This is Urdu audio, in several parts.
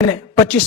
25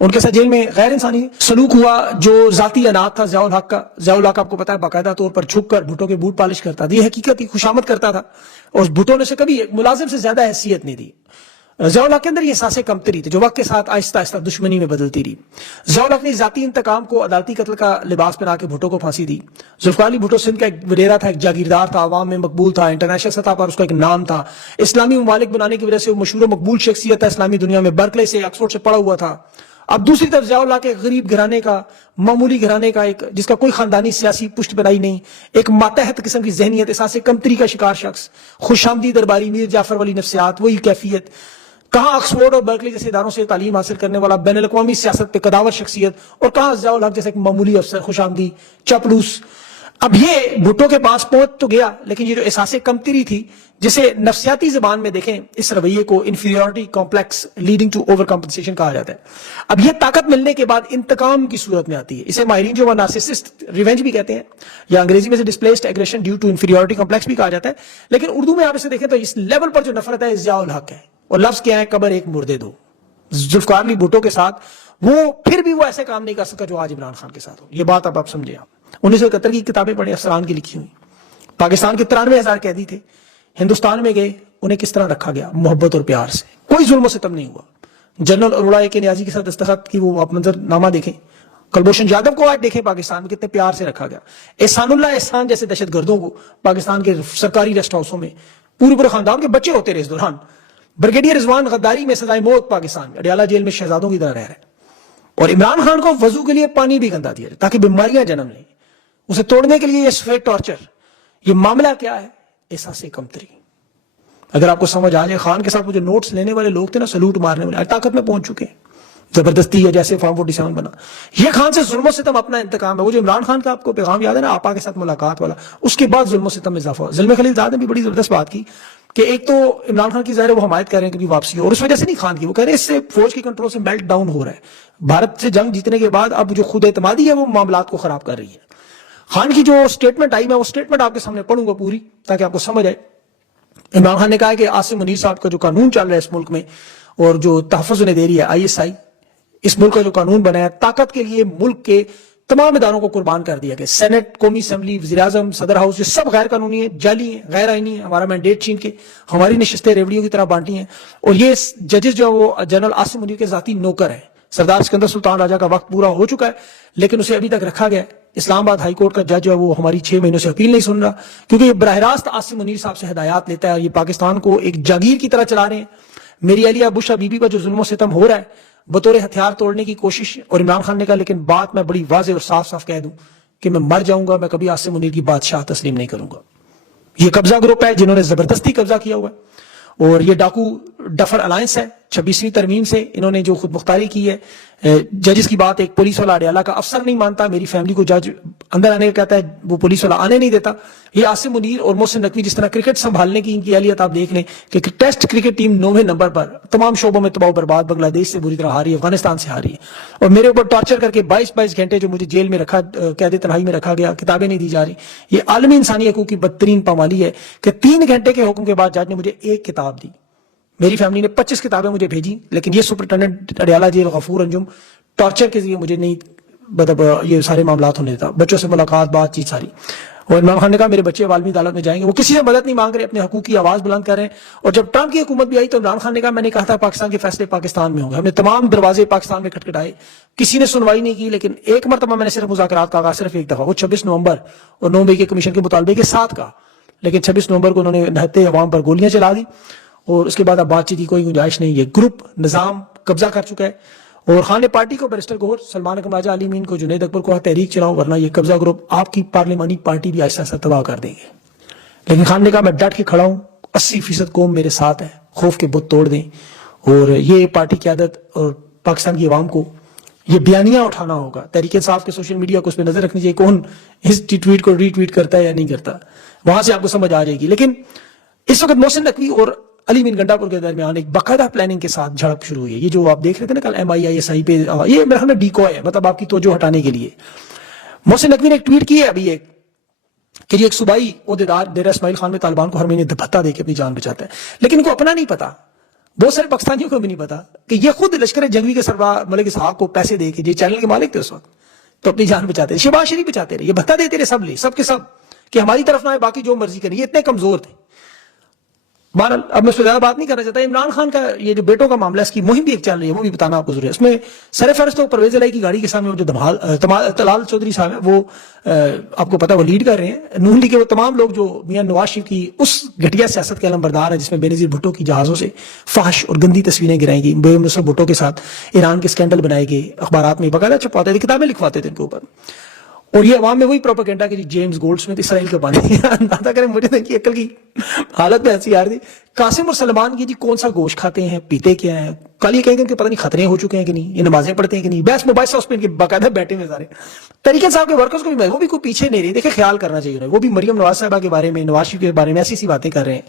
ان کے ساتھ جیل میں غیر انسانی سلوک ہوا. جو ذاتی اناج تھا ضیاء الحق کا، ضیاء الحق آپ کو پتا ہے باقاعدہ طور پر جھک کر بھٹو کے بوٹ پالش کرتا تھا. یہ حقیقت ہی خوشامد کرتا تھا اور بھٹو نے سے کبھی ایک ملازم سے زیادہ حیثیت نہیں دی. ضیاء الحق کے اندر یہ احساس کمتری تھی جو وقت کے ساتھ آہستہ آہستہ دشمنی میں بدلتی رہی. ضیاء الحق نے ذاتی انتقام کو عدالتی قتل کا لباس پہنا کے بھٹو کو پھانسی دی. ذوالفقار علی بھٹو سندھ کا ایک وڈیرا تھا، ایک جاگیردار تھا، عوام میں مقبول تھا، انٹرنیشنل سطح پر اس کا ایک نام تھا، اسلامی ممالک بنانے کی وجہ سے وہ مشہور و مقبول شخصیت ہے اسلامی دنیا میں. برکلے سے، آکسفورڈ سے پڑھا ہوا تھا. اب دوسری طرف ضیاء الحق کے غریب گھرانے کا، معمولی گھرانے کا، ایک جس کا کوئی خاندانی سیاسی پشت بنائی نہیں، ایک ماتحت قسم کی ذہنیت، احساس کمتری کا شکار شخص، خوش آمدی درباری، میر جعفر والی نفسیات، وہی کیفیت. کہاں آکسفورڈ اور برکلی جیسے اداروں سے تعلیم حاصل کرنے والا بین الاقوامی سیاست پہ قداور شخصیت، اور کہاں ضیاء الحق جیسے ایک معمولی افسر، خوش آمدی، چپلوس. اب یہ بھٹو کے پاس پہنچ تو گیا، لیکن یہ جو احساس کمتری تھی، جسے نفسیاتی زبان میں دیکھیں اس رویے کو inferiority complex leading to overcompensation کہا جاتا ہے. اب یہ طاقت ملنے کے بعد انتقام کی صورت میں آتی ہے. اسے ماہرین جو نارسسسٹ ریونج بھی کہتے ہیں، یا انگریزی میں سے displaced aggression due to inferiority complex بھی کہا جاتا ہے. لیکن اردو میں آپ اسے دیکھیں تو اس لیول پر جو نفرت ہے ضیاء الحق ہے، اور لفظ کیا ہے؟ قبر ایک مردے دو. ذوالفقار علی بھٹو کے ساتھ وہ پھر بھی وہ ایسے کام نہیں کر سکا جو آج عمران خان کے ساتھ ہو. یہ بات اب آپ سمجھے. آپ 1971 کی کتابیں پڑھیں، افسران کی لکھی ہوئی. پاکستان کے 93,000 قیدی تھے، ہندوستان میں گئے، انہیں کس طرح رکھا گیا؟ محبت اور پیار سے، کوئی ظلم و ستم نہیں ہوا. جنرل ارولہ کے نیازی کے ساتھ دستخط کی وہ آپ منظر نامہ دیکھیں. کلبھوشن یادو کو آج دیکھیں پاکستان میں کتنے پیار سے رکھا گیا. احسان اللہ احسان جیسے دہشت گردوں کو پاکستان کے سرکاری ریسٹ ہاؤسوں میں پورے خاندان کے بچے ہوتے رہے اس دوران. بریگیڈیئر رضوان غداری میں سزائے موت پاکستان میں، اڈیالہ جیل میں شہزادوں کی طرح رہ رہے. اور عمران خان کو وضو کے لیے پانی بھی گندا دیا جائے تاکہ بیماریاں جنم لیں. اسے توڑنے کے لیے یہ سفید ٹارچر. یہ معاملہ کیا ہے؟ احساس کمتری. اگر آپ کو سمجھ آ جائے، خان کے ساتھ وہ جو نوٹس لینے والے لوگ تھے نا، سلوٹ مارنے والے، طاقت میں پہنچ چکے ہیں. زبردستی ہے جیسے فارم 47 بنا. یہ خان سے ظلم و ستم اپنا انتقام ہے. وہ جو عمران خان کا آپ کو پیغام یاد ہے نا، آپا کے ساتھ ملاقات والا، اس کے بعد ظلم و ستم میں اضافہ ہوا. زلمے خلیل زاد نے بھی بڑی زبردست بات کی کہ ایک تو عمران خان کی ظاہر وہ حمایت کر رہے ہیں کہ واپسی ہو، اور اس وجہ سے نہیں خان کی، وہ کہہ رہے ہیں اس سے فوج کے کنٹرول سے میلٹ ڈاؤن ہو رہا ہے. بھارت سے جنگ جیتنے کے بعد اب جو خود اعتمادی ہے وہ معاملات کو خراب کر رہی ہے. خان کی جو سٹیٹمنٹ آئی، میں وہ سٹیٹمنٹ آپ کے سامنے پڑھوں گا پوری تاکہ آپ کو سمجھ آئے. عمران خان نے کہا کہ عاصم منیر صاحب کا جو قانون چل رہا ہے اس ملک میں، اور جو تحفظ انہیں دے رہی ہے ISI، اس ملک کا جو قانون بنا ہے، طاقت کے لیے ملک کے تمام اداروں کو قربان کر دیا گیا. سینٹ، قومی اسمبلی، وزیر اعظم، صدر ہاؤس، یہ سب غیر قانونی ہیں، جعلی ہیں، غیر آئینی ہیں. ہمارا مینڈیٹ چھین کے ہماری نشستیں ریوڑیوں کی طرح بانٹی ہیں. اور یہ ججز جو وہ جنرل عاصم منیر کے ذاتی نوکر ہیں. سردار سکندر سلطان راجہ کا وقت پورا ہو چکا ہے لیکن اسے ابھی تک رکھا گیا ہے. اسلام آباد ہائی کورٹ کا جج جو ہے وہ ہماری 6 مہینوں سے اپیل نہیں سن رہا، کیونکہ یہ براہ راست عاصم منیر صاحب سے ہدایات لیتا ہے اور یہ پاکستان کو ایک جاگیر کی طرح چلا رہے ہیں. میری اہلیہ بشرا بی بی پر جو ظلم و ستم ہو رہا ہے بطور ہتھیار توڑنے کی کوشش. اور عمران خان نے کہا لیکن بات میں بڑی واضح اور صاف صاف کہہ دوں کہ میں مر جاؤں گا، میں کبھی عاصم منیر کی بادشاہ تسلیم نہیں کروں گا. یہ قبضہ گروپ ہے جنہوں نے زبردستی قبضہ کیا ہوا ہے، اور یہ ڈاکو ڈفر الائنس ہے. 26ویں ترمیم سے انہوں نے جو خود مختاری کی ہے. ججز کی بات ایک پولیس والا اڈیالہ کا افسر نہیں مانتا، میری فیملی کو جج اندر آنے کا کہتا ہے، وہ پولیس والا آنے نہیں دیتا. یہ عاصم منیر اور محسن نقوی جس طرح کرکٹ سنبھالنے کی ان کی اہلیت آپ دیکھ لیں کہ ٹیسٹ کرکٹ ٹیم 9ویں نمبر پر تمام شعبوں میں تباہ و برباد، بنگلہ دیش سے بری طرح ہاری ہے، افغانستان سے ہاری ہے. اور میرے اوپر ٹارچر کر کے 22 گھنٹے جو مجھے جیل میں رکھا، قید تنہائی میں رکھا گیا، کتابیں نہیں دی جا رہی. یہ عالمی انسانی حقوق کی بدترین پامالی ہے کہ 3 گھنٹے کے حکم کے بعد جج نے مجھے 1 کتاب دی. میری فیملی نے 25 کتابیں مجھے بھیجی، لیکن یہ سپرنٹینڈنٹ اڈیالہ جیل غفور انجم ٹارچر کے ذریعے مجھے نہیں مطلب یہ سارے معاملات ہونے دیتا. بچوں سے ملاقات، بات چیت ساری. اور عمران خان نے کہا میرے بچے عالمی عدالت میں جائیں گے. وہ کسی سے مدد نہیں مانگ رہے، اپنے حقوق کی آواز بلند کر رہے ہیں. اور جب ٹرمپ کی حکومت بھی آئی تو عمران خان نے کہا میں نے کہا تھا پاکستان کے فیصلے پاکستان میں ہوں گے. ہم نے تمام دروازے پاکستان میں کھٹکھٹائے، کسی نے سنوائی نہیں کی. لیکن ایک مرتبہ میں نے صرف مذاکرات کا آغاز صرف ایک دفعہ، وہ 26 نومبر اور 9 مئی کے کمیشن کے مطالبے کے ساتھ کا. لیکن 26 نومبر کو انہوں نے نہتے عوام پر گولیاں چلا دی، اور اس کے بعد اب بات چیت کی کوئی گنجائش نہیں. یہ گروپ نظام قبضہ کر چکا ہے. اور خان نے پارٹی کو بیرسٹر گوہر، سلمان اکرم راجہ، علی مین کو، جنید اکبر کو تحریک چلاؤ، ورنہ یہ قبضہ گروپ آپ کی پارلیمانی پارٹی بھی آہستہ آہستہ تباہ کر دیں گے. لیکن خان نے کہا میں ڈٹ کے کھڑا ہوں، 80% قوم میرے ساتھ ہے، خوف کے بت توڑ دیں. اور یہ پارٹی قیادت اور پاکستان کی عوام کو یہ بیانیہ اٹھانا ہوگا. تحریک انصاف کے سوشل میڈیا کو اس پہ نظر رکھنی چاہیے، کون اس ٹویٹ کو ری ٹویٹ کرتا ہے یا نہیں کرتا، وہاں سے آپ کو سمجھ آ جائے گی. لیکن اس وقت محسن نقوی اور علی مین گنڈا پور کے درمیان ایک باقاعدہ پلاننگ کے ساتھ جھڑپ شروع ہوئی ہے. یہ جو آپ دیکھ رہے تھے نا کل MISI پہ، یہ میرا خیال میں ڈیکوائے ہے، مطلب آپ کی توجہ ہٹانے کے لیے. محسن نقوی نے ایک ٹویٹ کی ہے ابھی ایک کہ یہ ایک صوبائی عہدیدار ڈیرہ اسماعیل خان میں طالبان کو ہر مہینے بھتہ دے کے اپنی جان بچاتا ہے، لیکن ان کو اپنا نہیں پتا. بہت سارے پاکستانیوں کو بھی نہیں پتا کہ یہ خود لشکر جنگی کے سربراہ ملک اسحاق کو پیسے دے کے یہ چینل کے مالک تھے اس وقت، تو اپنی جان بچاتے رہے، شہباز شریف بچاتے رہے، یہ بتا دیتے رہے سب کے سب کہ ہماری طرف نہ آئے، باقی جو مرضی کریں، یہ اتنے کمزور تھے۔ بہرحال اب میں اس پہ زیادہ بات نہیں کرنا چاہتا۔ عمران خان کا یہ جو بیٹوں کا معاملہ ہے، اس کی مہم بھی ایک چل رہی ہے، وہ بھی بتانا آپ کو ضروری ہے۔ اس میں سرفہرست تو پرویز الہی کی گاڑی کے سامنے جو طلال چودھری صاحب ہیں، وہ آپ کو پتا وہ لیڈ کر رہے ہیں نون لیگ کے وہ تمام لوگ جو میاں نواز شریف کی اس گھٹیا سیاست کے علمبردار ہیں، جس میں بے نظیر بھٹو کی جہازوں سے فحش اور گندی تصویریں گرائی گئی، بے نظیر بھٹو کے ساتھ ایران کے اسکینڈل بنائے گئے، اخبارات میں باقاعدہ چھپواتے تھے، کتابیں لکھواتے تھے ان کے اوپر، اور یہ عوام میں وہی پروپیگنڈا کہ جیمز گولڈ سمتھ اسرائیل کا پانی اندازہ کریں مجھے تو کی عقل کی حالت میں ایسی آ رہی تھی۔ قاسم اور سلمان کی جی کون سا گوشت کھاتے ہیں، پیتے کیا ہیں، کل یہ کہیں گے کہ پتہ نہیں خطرے ہو چکے ہیں کہ نہیں، یہ نمازیں پڑھتے ہیں کہ نہیں، بحث مباحثہ اس پہ ان کے باقاعدہ بیٹھے ہوئے سارے طریقے صاحب کے ورکرز کو بھی وہ بھی کوئی پیچھے نہیں رہے، دیکھیں خیال کرنا چاہیے انہیں، وہ بھی مریم نواز صاحبہ کے بارے میں، نواز شریف کے بارے میں ایسی باتیں کر رہے ہیں،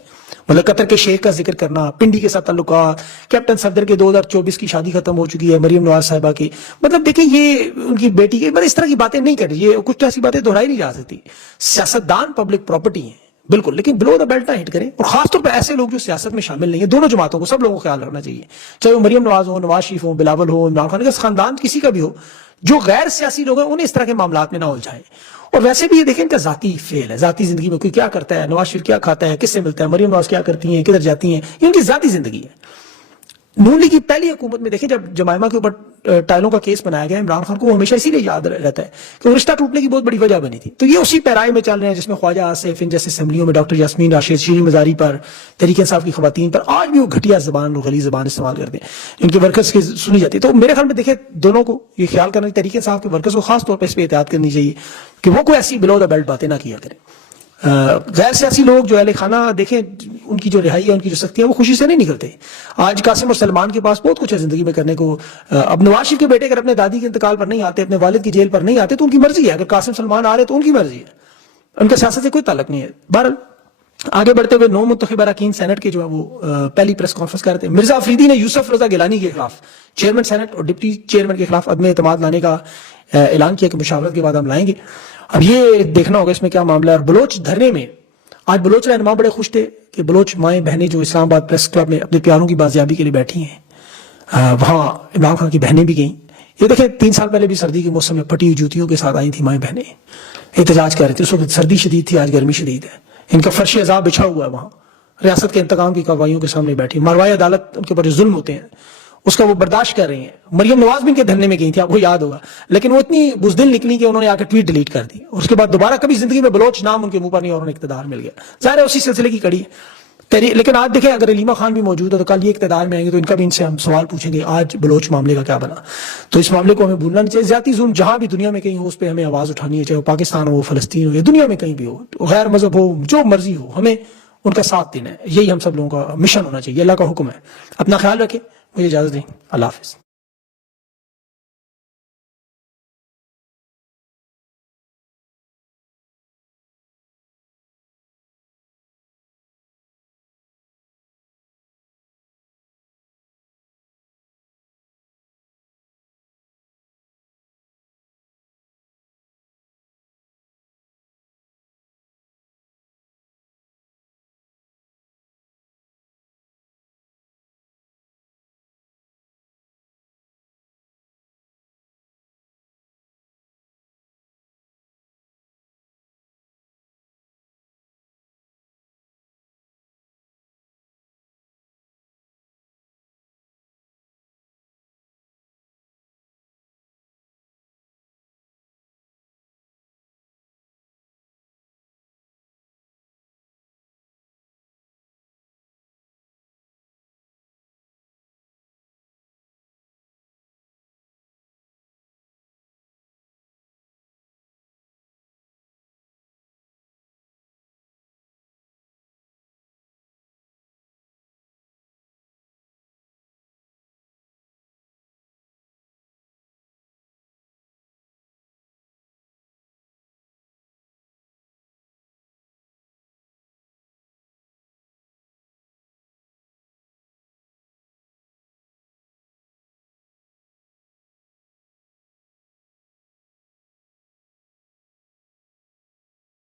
مطلب قطر کے شیخ کا ذکر کرنا، پنڈی کے ساتھ تعلقات، کیپٹن صفدر کے 2024 کی شادی ختم ہو چکی ہے مریم نواز صاحبہ کی، مطلب دیکھیں یہ ان کی بیٹی کے، مطلب اس طرح کی باتیں نہیں کر رہی، یہ کچھ ایسی باتیں دہرائی نہیں جا سکتی۔ سیاستدان پبلک پراپرٹی ہیں بالکل، لیکن بلو دا بیلٹ نہ ہٹ کریں، اور خاص طور پہ ایسے لوگ جو سیاست میں شامل نہیں ہیں، دونوں جماعتوں کو، سب لوگوں کو خیال رکھنا چاہیے، چاہے وہ مریم نواز ہو، نواز شریف ہو، بلاول ہو، عمران خان کا خاندان کسی کا بھی ہو، جو غیر سیاسی لوگ ہیں انہیں اس طرح کے معاملات میں نہ الجھائیں۔ اور ویسے بھی یہ دیکھیں ان کا ذاتی فعل ہے، ذاتی زندگی میں کوئی کیا کرتا ہے، نواز شریف کیا کھاتا ہے، کس سے ملتا ہے، مریم نواز کیا کرتی ہیں، کدھر جاتی ہیں، یہ ان کی ذاتی زندگی ہے۔ نون لیگ کی پہلی حکومت میں دیکھیں جب جمائمہ کے اوپر ٹائلوں کا کیس بنایا گیا، عمران خان کو ہمیشہ اسی لیے یاد رہتا ہے کہ وہ رشتہ ٹوٹنے کی بہت بڑی وجہ بنی تھی، تو یہ اسی پیرائے میں چل رہے ہیں جس میں خواجہ آصف، ان جیسے اسمبلیوں میں ڈاکٹر یاسمین راشد، شیریں مزاری پر، تحریک انصاف کی خواتین پر آج بھی وہ گھٹیا زبان اور غلیظ زبان استعمال کرتے ہیں، ان کے ورکرز کی سنی جاتی ہے۔ تو میرے خیال میں دیکھیں دونوں کو یہ خیال کرنا چاہیے، تحریک انصاف کے ورکرز کو خاص طور پہ اس پہ احتیاط کرنی چاہیے کہ وہ کوئی ایسی بلو دا بیلٹ باتیں نہ کیا کریں۔ غیر سیاسی لوگ جو اہل خانہ دیکھیں ان کی جو رہائی ہے، ان کی جو سختی ہے، وہ خوشی سے نہیں نکلتے۔ آج قاسم اور سلمان کے پاس بہت کچھ ہے زندگی میں کرنے کو۔ اب نواز شریف کے بیٹے اگر اپنے دادی کے انتقال پر نہیں آتے، اپنے والد کی جیل پر نہیں آتے تو ان کی مرضی ہے، اگر قاسم سلمان آ رہے تو ان کی مرضی ہے، ان کا سیاست سے کوئی تعلق نہیں ہے۔ بہرحال آگے بڑھتے ہوئے 9 منتخب اراکین سینٹ کے جو ہے وہ پہلی پریس کانفرنس کر رہے تھے۔ مرزا افریدی نے یوسف رضا گیلانی کے خلاف، چیئرمین سینٹ اور ڈپٹی چیئرمین کے خلاف عدم اعتماد لانے کا اعلان کیا کہ مشاورت کے بعد ہم لائیں گے۔ اب یہ دیکھنا ہوگا اس میں کیا معاملہ ہے۔ اور بلوچ دھرنے میں آج بلوچ رہنما بڑے خوش تھے کہ بلوچ مائیں بہنیں جو اسلام آباد پریس کلب میں اپنے پیاروں کی بازیابی کے لیے بیٹھی ہیں، وہاں عمران خان کی بہنیں بھی گئیں۔ یہ دیکھیں 3 سال پہلے بھی سردی کے موسم میں پھٹی ہوئی جوتیوں کے ساتھ آئی تھیں مائیں بہنیں، احتجاج کر رہے تھے، اس وقت سردی شدید تھی، آج گرمی شدید ہے، ان کا فرش عذاب بچھا ہوا ہے وہاں، ریاست کے انتقام کی کارروائیوں کے سامنے بیٹھی، ماروائی عدالت ان کے اوپر جو ظلم ہوتے ہیں اس کا وہ برداشت کر رہی ہیں۔ مریم نواز بھی ان کے دھرنے میں گئی تھی، آپ کو یاد ہوگا، لیکن وہ اتنی بزدل نکلی کہ انہوں نے آ کے ٹویٹ ڈیلیٹ کر دی، اور اس کے بعد دوبارہ کبھی زندگی میں بلوچ نام ان کے منہ پر نہیں اور انہیں اقتدار مل گیا۔ ظاہر ہے اسی سلسلے کی کڑی ہے۔ لیکن آج دیکھیں اگر علیمہ خان بھی موجود ہے تو کل یہ اقتدار میں آئیں گے تو ان کا بھی ان سے ہم سوال پوچھیں گے آج بلوچ معاملے کا کیا بنا۔ تو اس معاملے کو ہمیں بھولنا نہیں چاہیے۔ زیادتی ظلم جہاں بھی دنیا میں کہیں ہو اس پہ ہمیں آواز اٹھانی ہے، چاہے وہ پاکستان ہو، فلسطین ہو، یا دنیا میں کہیں بھی ہو، غیر مذہب ہو، جو مرضی ہو، ہمیں ان کا ساتھ دینا ہے، یہی ہم سب لوگوں کا مشن ہونا چاہیے، اللہ کا حکم ہے۔ اپنا خیال رکھیں، مجھے اجازت دیں، اللہ حافظ۔